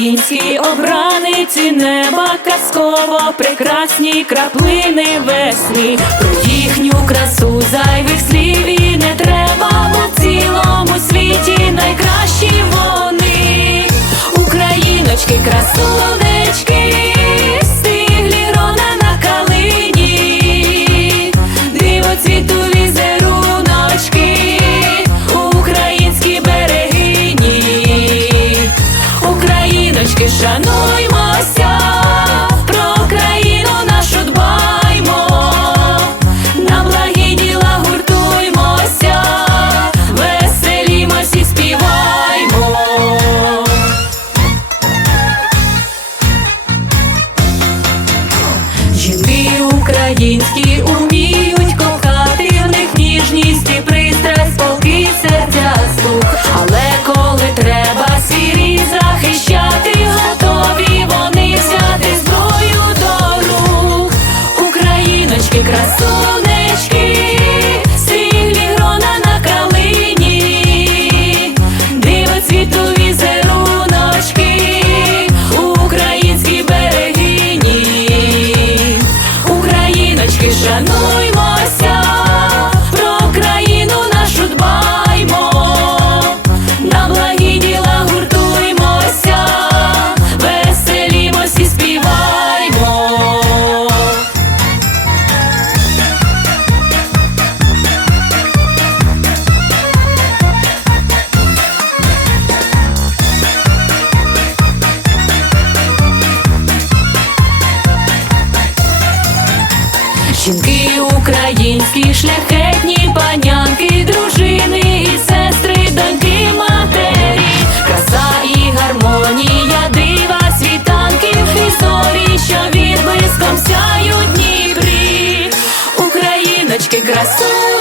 Українські обраниці неба казково прекрасні краплини весні. Про їхню красу українські уміють кохати, в них ніжність і пристрасть, полки серця слух. Але коли треба сірі захищати, готові вони взяти зброю до рук. Україночки, красунечки, Україночки, Жінки українські, шляхетні панянки, дружини і сестри, доньки, матері, краса і гармонія, дива світанків і зорі, що відблиском сяють Дніпрі. Україночки, красунечки,